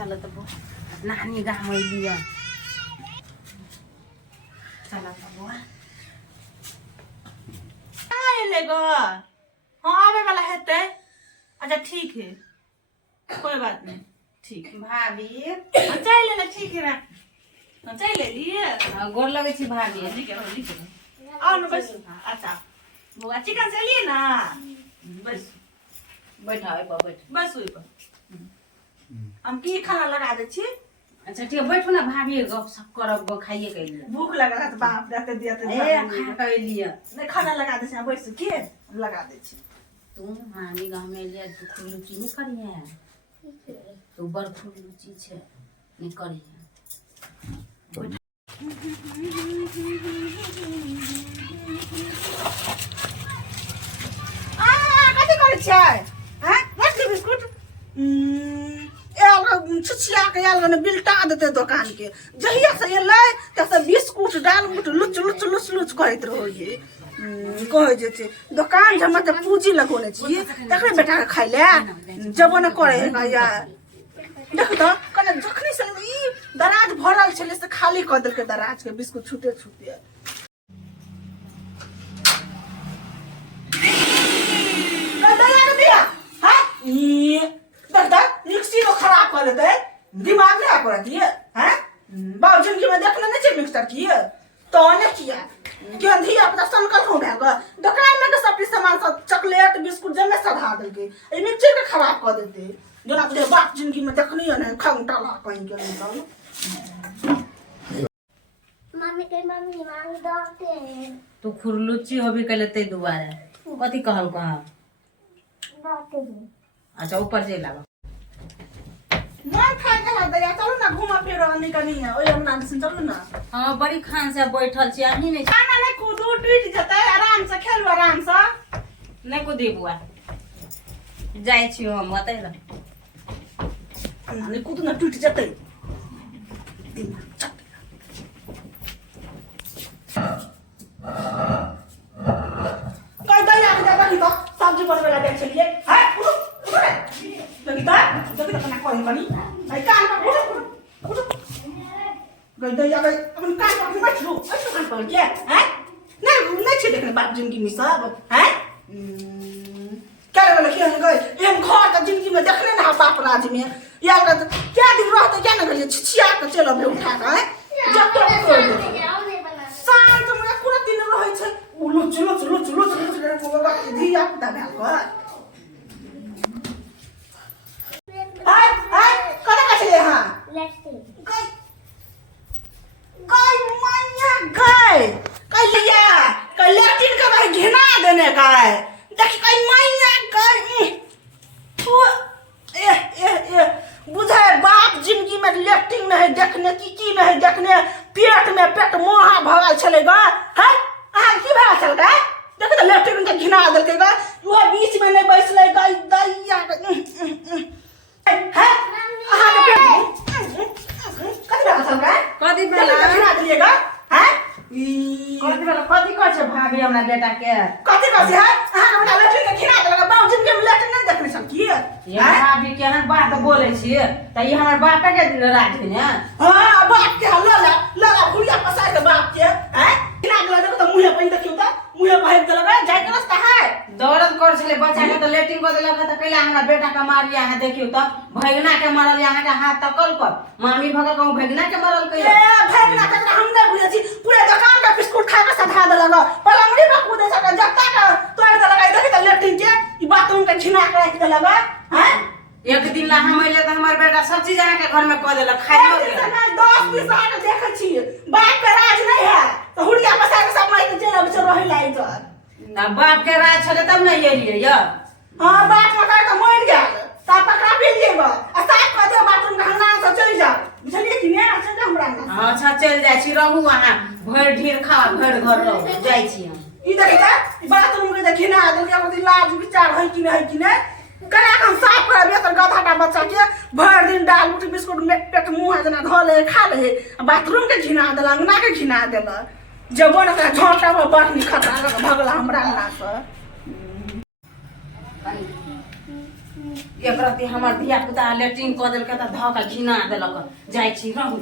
चल त बुआ नानी गाम अइलिय चल त बुआ ले गो हाँ आवे वाला हेते। अच्छा ठीक है कोई बात नहीं ठीक है भाभी चाय ले ले ठीक है ना चाय ले लिए गोर लगे छी भाभी ठीक है आओ ना बस अच्छा बुआ चिकन से लिए ना बस बैठा बैठ बस वही पर हम की खाना लगा दे छी। अच्छा ठीक है बैठो ना भाभी गप सप करब खाइए के लिए भूख लगा रहा बाप देते दियाते ए खा के लिए नहीं खाना लगा दे छी बैठ के लगा दे छी। तू नानी गाम में ले तू खुलुची नहीं करिए तू बड़ खुलुची छे नहीं करिए कथी करे छै हैं मछली बिस्कुट छिछिया के आयल गने बिल्टा देते दुकान के जहिया से एलै तसे बिस्कुट डालमुट लुच लुच लुच लुच करैत रहिए कहे जे छै दुकान जे मतलब पूंजी लगोने छिए तकरे बेटा के खाइ ले जब न करे या देख त कने जखनी से ई दराज भरल छले से खाली क देलके दराज के बिस्कुट छूटे छूटे मिक्सी को खराब कर देते दिमाग नहीं कर दिए हैं बाबू जिंदगी में देखना नहीं चाहिए मिक्सर की तो ने किया क्यों धिया अपना संकल्प हो गया दुकान में के सब सामान सब चॉकलेट बिस्कुट जमे सधा देलके ए मिक्सर के खराब कर देते जोना के बाप जिंदगी में देखनी है ना खंगटाला कहीं के निकल मम्मी मांग दते तू खुरलुची होबी कले ते दुबारा कथी कहल कहा दते अच्छा ऊपर से लावा मन खा के ना दया चलो ना घुमा फिरो नहीं कनी है ओए हम ना चलो ना हां बड़ी खान से बैठल छी आही नहीं खाना नहीं कूदू टूट जते आराम से खेलू आराम से नहीं को दे बुआ जाय छी हम बताइ ल नहीं कूदू ना टूट जते कई दया के जगह की तो सब्जी बनवे ला देख चलिए है जगह अपना कोई बनी आई कान पर उठ गई दया गई अपन कान पर बैठ लो ऐसे कान पर क्या है नहीं छे देखने बाप जिंदगी में सब है क्या रे लखिया गई हम घर का जिंदगी में देखने ना बाप राज में या क्या दिन रहते क्या ना करिए छिछिया के चलो बे उठा के है जब तो साल तो मेरा पूरा दिन रहे छे उलु चलो चलो चलो चलो को बाप धिया पुता भेल हाय हाय कने का चले हां गई गई मैया गई कलिया कलेटिन का भाई घिना देने का है देख कई मैया गई ए बुझे बाप जिंदगी में लेटिंग नहीं देखने की नहीं देखने पेट में पेट मोहा भगल चलेगा है आ की भा चल गए देख तो लेटिंग का घिना देलके गा वो बीच में नहीं बैसले गई दैया है आहा के कथि चल गए कथी बेला घिना दिएगा है कथी बेला कथी कह छ भाभी हमरा बेटा के कथि कहै है आहा के बेटा लेटिंग का घिना देलक बाबू जिनके लेटिंग नहीं देखने सब की ये भाभी केहन बात बोले छी त ई हमर बाप के राज है ने हां बाप के लला भुलिया पसार के बाप के हैं घिना देलक देखो तो मुंह पे देखियो त मुंह पे हेब देलक जाय के रास्ता है दौड़त कर छले बच्चा के त लेटिंग कर देलक त कैला हमरा बेटा के मार यहाँ देखियो त भगना के मरल यहाँ के हाथ तकल पर मामी भगा कहूं भगना के मरल कहियो ए भगना के हम नहीं बुझे छी पूरे दुकान का बिस्कुट खा के सधा देलक पलंगड़ी में कूदे सक जत्ता का तोड़ देलक देखि त लेटिंग के ई बाथरूम के झिना के रख देलक हैं एक दिन ला हम अइले त हमर बेटा सब चीज आके घर में क देलक खाइयो के 10 20 आके देखे छी बाप के राज नहीं है तो हुड़िया पसार के सब माई के जेल में रहि लाई तो ना बाप के राज छले तब नहीं एलिए य हां बाप मकर के मर गेल ता पकड़ा भी लेबा आ साफ कर दे बाथरूम के हंगना से चली जा बुझलिए कि नहीं अच्छा जा हमरा ना अच्छा चल जाय छी रहू वहां भर ढेर खा भर घर रहू जाय छी हम ई देखिता बाथरूम के देखिना दुनिया को लाज विचार है कि नहीं कना हम साफ कर बेतर गधाटा बच्चा के भर दिन दाल रोटी बिस्कुट में पेट मुंह जना ध ले खा ले बाथरूम के घिना देल अंगना के घिना देल जबो न का झोंटा में बाटनी खटा भगला हमरा अंगना से एक रति हमर धिया पुता लेट्रिन कऽ देलकै तऽ धऽ कऽ घिना देलक जाइ छी रहू